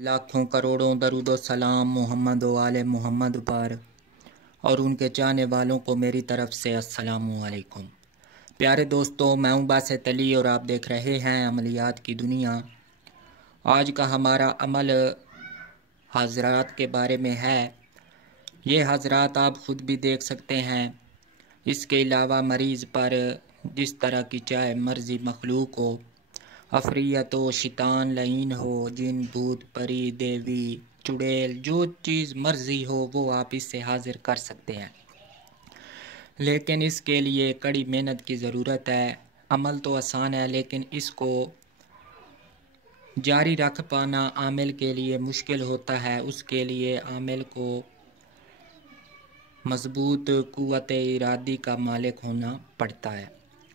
लाखों करोड़ों दरूदो सलाम मोहम्मद व आले मोहम्मद पर और उनके चाहने वालों को मेरी तरफ से अस्सलामु अलैकुम। प्यारे दोस्तों, मैं हूं बासित अली और आप देख रहे हैं अमलियात की दुनिया। आज का हमारा अमल हज़रात के बारे में है। ये हज़रात आप ख़ुद भी देख सकते हैं। इसके अलावा मरीज़ पर जिस तरह की चाहे मर्ज़ी मखलूक हो, अफरियत हो, शैतान लईन हो, जिन भूत परी देवी चुड़ैल, जो चीज़ मर्ज़ी हो वो आप इससे हाज़िर कर सकते हैं। लेकिन इसके लिए कड़ी मेहनत की ज़रूरत है। अमल तो आसान है लेकिन इसको जारी रख पाना आमिल के लिए मुश्किल होता है। उसके लिए आमिल को मज़बूत क़ुव्वत इरादी का मालिक होना पड़ता है।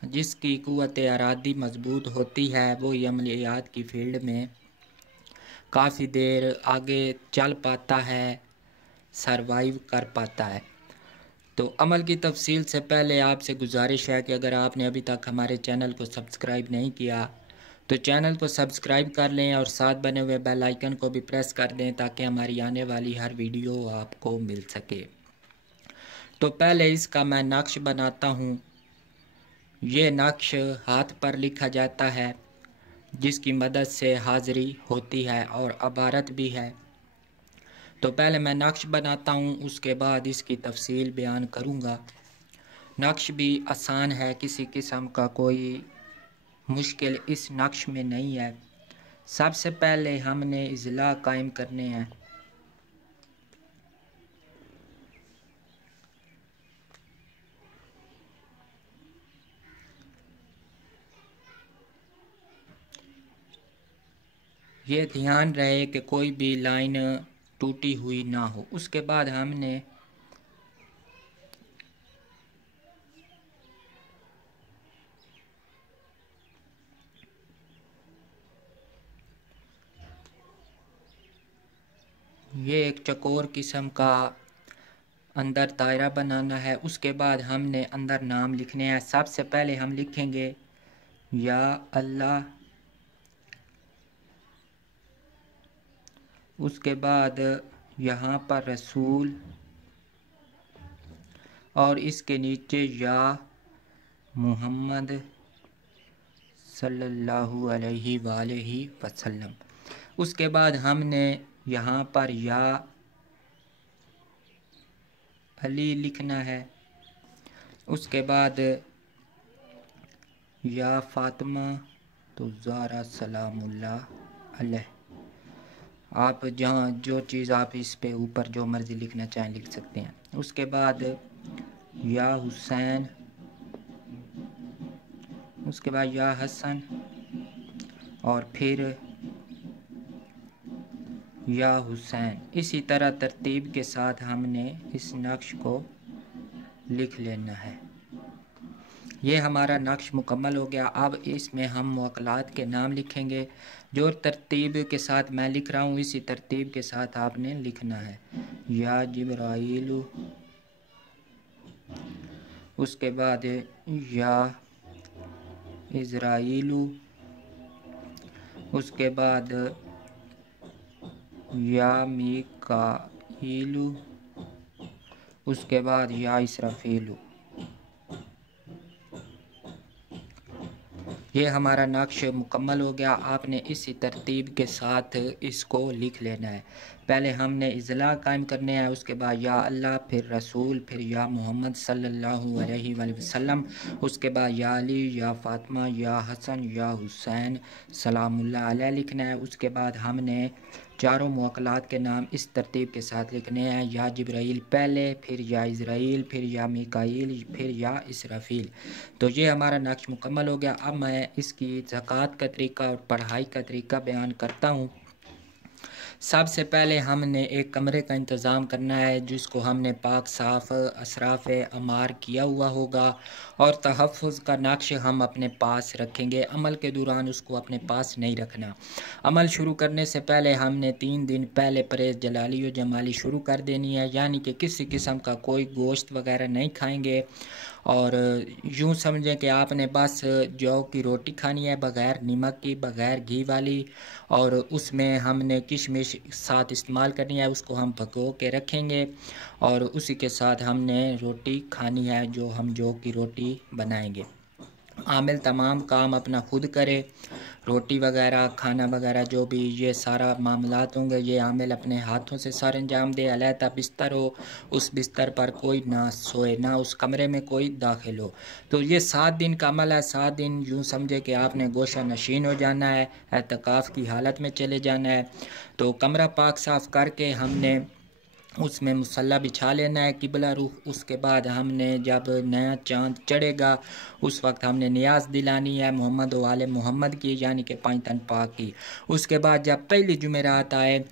जिसकी क़ुव्वत इरादी मज़बूत होती है वो अमलियात की फील्ड में काफ़ी देर आगे चल पाता है, सरवाइव कर पाता है। तो अमल की तफसील से पहले आपसे गुजारिश है कि अगर आपने अभी तक हमारे चैनल को सब्सक्राइब नहीं किया तो चैनल को सब्सक्राइब कर लें और साथ बने हुए बेल आइकन को भी प्रेस कर दें ताकि हमारी आने वाली हर वीडियो आपको मिल सके। तो पहले इसका मैं नक्श बनाता हूँ। ये नक्श हाथ पर लिखा जाता है जिसकी मदद से हाज़िरी होती है और अबारत भी है। तो पहले मैं नक्श बनाता हूँ, उसके बाद इसकी तफसील बयान करूँगा। नक्श भी आसान है, किसी किस्म का कोई मुश्किल इस नक्श में नहीं है। सबसे पहले हमने इज़ला कायम करने हैं। ये ध्यान रहे कि कोई भी लाइन टूटी हुई ना हो। उसके बाद हमने ये एक चकोर किस्म का अंदर दायरा बनाना है। उसके बाद हमने अंदर नाम लिखने हैं। सबसे पहले हम लिखेंगे या अल्लाह, उसके बाद यहाँ पर रसूल और इसके नीचे या मोहम्मद सल्लल्लाहु अलैहि वसल्लम। उसके बाद हमने यहाँ पर या अली लिखना है। उसके बाद या फातिमा तो ज़ारा सलामुल्लाह अलैह। आप जहाँ जो चीज़ आप इस पे ऊपर जो मर्ज़ी लिखना चाहें लिख सकते हैं। उसके बाद या हुसैन, उसके बाद या हसन और फिर या हुसैन। इसी तरह तरतीब के साथ हमने इस नक्श को लिख लेना है। ये हमारा नक्श मुकम्मल हो गया। अब इसमें हम मुअक्कलात के नाम लिखेंगे। जो तरतीब के साथ मैं लिख रहा हूँ इसी तरतीब के साथ आपने लिखना है। या जिब्राइल, उसके बाद या इज़राइलु, उसके बाद या मीकाईलु, उसके बाद या इसराफीलु। ये हमारा नक्श मुकम्मल हो गया। आपने इसी तरतीब के साथ इसको लिख लेना है। पहले हमने इज़ला कायम करने हैं, उसके बाद या अल्लाह, फिर रसूल, फिर या मोहम्मद सल्लल्लाहु अलैहि वसल्लम, उसके बाद या अली, या फातिमा, या हसन, या हुसैन सलामुल्लाह अलैह लिखना है। उसके बाद हमने चारों मुअक्कलात के नाम इस तरतीब के साथ लिखने हैं। या जिब्राइल पहले, फिर या इज़राइल, फिर या मीकाईल, फिर या इसराफील। तो ये हमारा नक्श मुकम्मल हो गया। अब मैं इसकी ज़कात का तरीका और पढ़ाई का तरीका बयान करता हूँ। सबसे पहले हमने एक कमरे का इंतज़ाम करना है जिसको हमने पाक साफ़ असराफ़ अमार किया हुआ होगा और तहफ़्फ़ुज़ का नक्श हम अपने पास रखेंगे। अमल के दौरान उसको अपने पास नहीं रखना। अमल शुरू करने से पहले हमने 3 दिन पहले परहेज़ जलाली व जमाली शुरू कर देनी है, यानी कि किसी किस्म का कोई गोश्त वगैरह नहीं खाएंगे और यूँ समझें कि आपने बस जौ की रोटी खानी है, बग़ैर नमक की, बग़ैर घी वाली, और उसमें हमने किशमिश साथ इस्तेमाल करनी है। उसको हम भिगो के रखेंगे और उसी के साथ हमने रोटी खानी है, जो हम जौ की रोटी बनाएंगे। आमिल तमाम काम अपना खुद करे, रोटी वगैरह, खाना वगैरह, जो भी ये सारा मामलात होंगे, ये आमिल अपने हाथों से सर अंजाम दे। अलहदा बिस्तर हो, उस बिस्तर पर कोई ना सोए, ना उस कमरे में कोई दाखिल हो। तो ये 7 दिन का अमल है। 7 दिन यूँ समझे कि आपने गोशा नशीन हो जाना है, एतकाफ़ की हालत में चले जाना है। तो कमरा पाक साफ़ करके हमने उसमें मुसल्ला बिछा लेना है किबला रुख। उसके बाद हमने जब नया चांद चढ़ेगा उस वक्त हमने नियाज़ दिलानी है मोहम्मद वाले मोहम्मद की, यानी कि 5 तन पाक की। उसके बाद जब पहली जुमेरात आए,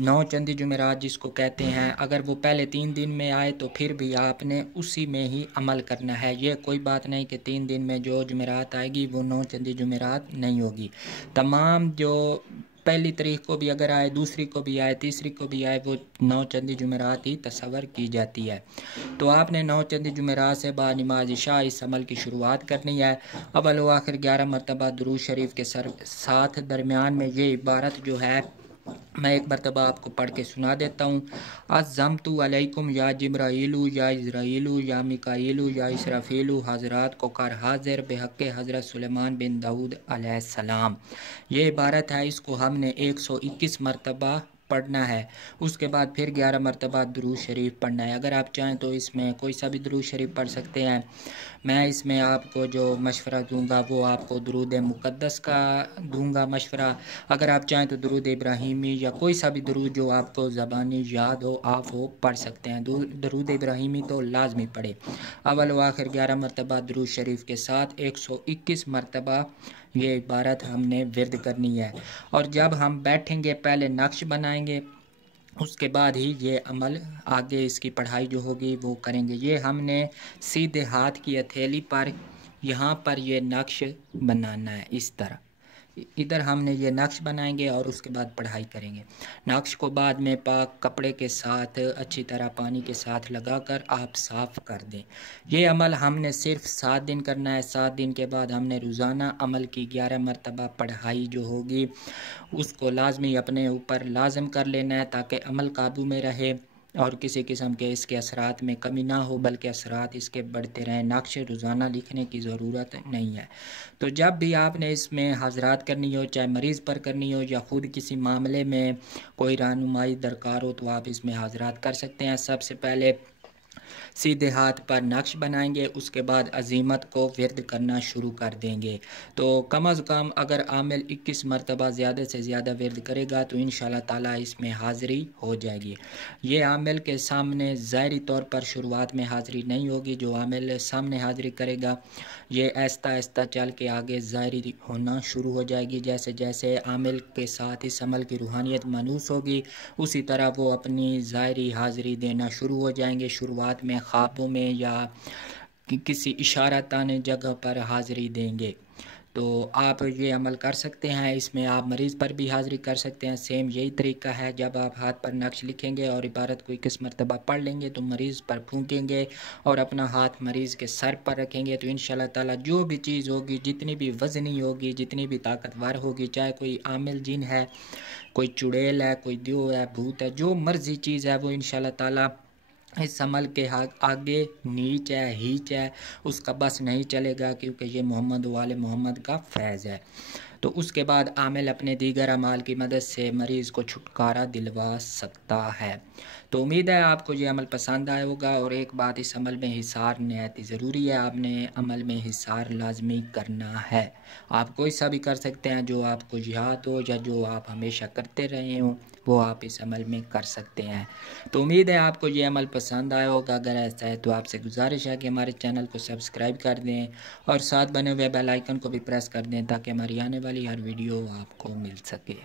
9 चंदी जुमेरात जिसको कहते हैं, अगर वो पहले 3 दिन में आए तो फिर भी आपने उसी में ही अमल करना है। ये कोई बात नहीं कि 3 दिन में जो जुमेरात आएगी वो 9 चंदी जुमेरात नहीं होगी। तमाम जो पहली तारीख को भी अगर आए, दूसरी को भी आए, तीसरी को भी आए, वो 9 चंदी जुमेरात ही तस्वर की जाती है। तो आपने 9 चंदी जुमेरात से बाद नमाज इशा इस अमल की शुरुआत करनी है। अव्वल व आखिर 11 मरतबा दुरूद शरीफ के साथ दरमियान में ये इबारत जो है मैं एक मरतबा आपको पढ़ के सुना देता हूँ। अज़्ज़मतु अलैकुम या जिब्राईलु या इज़राईलु या मिकाईलु या इसराफीलु हज़रात को कर हाजिर बेहक़ हज़रत सुलेमान बिन दाऊद अलैहिस्सलाम। ये इबारत है, इसको हमने 121 मरतबा पढ़ना है। उसके बाद फिर 11 मरतबा दुरूद शरीफ पढ़ना है। अगर आप चाहें तो इसमें कोई सा भी दुरूद शरीफ पढ़ सकते हैं। मैं इसमें आपको जो मशवरा दूंगा वो आपको दुरूद मुक़द्दस का दूंगा मशवरा। अगर आप चाहें तो दुरूद इब्राहिमी या कोई सा भी दुरूद जो आपको ज़बानी याद हो आप वो पढ़ सकते हैं। दुरूद इब्राहिमी तो लाजमी पढ़े। अव्वल व आखिर 11 मरतबा दुरूद शरीफ के साथ 121 मरतबा ये इबारत हमने विर्द करनी है। और जब हम बैठेंगे पहले नक्श बनाएंगे, उसके बाद ही ये अमल आगे इसकी पढ़ाई जो होगी वो करेंगे। ये हमने सीधे हाथ की हथेली पर यहाँ पर ये नक्श बनाना है। इस तरह इधर हमने ये नक्श बनाएंगे और उसके बाद पढ़ाई करेंगे। नक्श को बाद में पाक कपड़े के साथ अच्छी तरह पानी के साथ लगाकर आप साफ़ कर दें। ये अमल हमने सिर्फ 7 दिन करना है। 7 दिन के बाद हमने रोज़ाना अमल की 11 मरतबा पढ़ाई जो होगी उसको लाजमी अपने ऊपर लाजम कर लेना है, ताकि अमल काबू में रहे और किसी किस्म के इसके असरात में कमी ना हो, बल्कि असरात इसके बढ़ते रहें। नक्श रोज़ाना लिखने की ज़रूरत नहीं है। तो जब भी आपने इसमें हाज़रात करनी हो, चाहे मरीज़ पर करनी हो या ख़ुद किसी मामले में कोई रहनुमाई दरकार हो, तो आप इसमें हाज़रात कर सकते हैं। सबसे पहले सीधे हाथ पर नक्श बनाएंगे, उसके बाद अजीमत को विर्द करना शुरू कर देंगे। तो कम अज़ कम अगर आमिल 21 मरतबा ज़्यादा से ज़्यादा विर्द करेगा तो इंशाअल्लाह ताला इसमें हाज़िरी हो जाएगी। ये आमिल के सामने ज़ाहिरी तौर पर शुरुआत में हाज़िरी नहीं होगी। जो आमिल सामने हाज़िरी करेगा ये आहिस्ता आहिस्ता चल के आगे ज़ाहिरी होना शुरू हो जाएगी। जैसे जैसे आमिल के साथ इस अमल की रूहानियत मानूस होगी उसी तरह वो अपनी ज़ाहिरी हाज़िरी देना शुरू हो जाएंगे। शुरुआत में ख्वाबों में या किसी इशारताने जगह पर हाज़िरी देंगे। तो आप ये अमल कर सकते हैं। इसमें आप मरीज़ पर भी हाज़िरी कर सकते हैं। सेम यही तरीका है। जब आप हाथ पर नक्श लिखेंगे और इबारत को 21 मरतबा पढ़ लेंगे तो मरीज़ पर फूंकेंगे और अपना हाथ मरीज़ के सर पर रखेंगे। तो इंशाअल्लाह ताला जो भी चीज़ होगी, जितनी भी वज़नी होगी, जितनी भी ताकतवर होगी, चाहे कोई आमिल जिन है, कोई चुड़ैल है, कोई देव है, भूत है, जो मर्जी चीज़ है वो इंशाअल्लाह ताला इस अमल के आगे नीच है, हीच है, उसका बस नहीं चलेगा, क्योंकि ये मोहम्मद वाले मोहम्मद का फैज़ है। तो उसके बाद आमिल अपने दीगर अमाल की मदद से मरीज़ को छुटकारा दिलवा सकता है। तो उम्मीद है आपको ये अमल पसंद आया होगा। और एक बात, इस अमल में हिसार नहायत ज़रूरी है। आपने अमल में हिसार लाजमी करना है। आप कोई सा भी कर सकते हैं जो आपको याद हो या जो आप हमेशा करते रहे हों, वो आप इस अमल में कर सकते हैं। तो उम्मीद है आपको ये अमल पसंद आया होगा। अगर ऐसा है तो आपसे गुजारिश है कि हमारे चैनल को सब्सक्राइब कर दें और साथ बने हुए बेल आइकन को भी प्रेस कर दें, ताकि हमारी आने वाली हर वीडियो आपको मिल सके।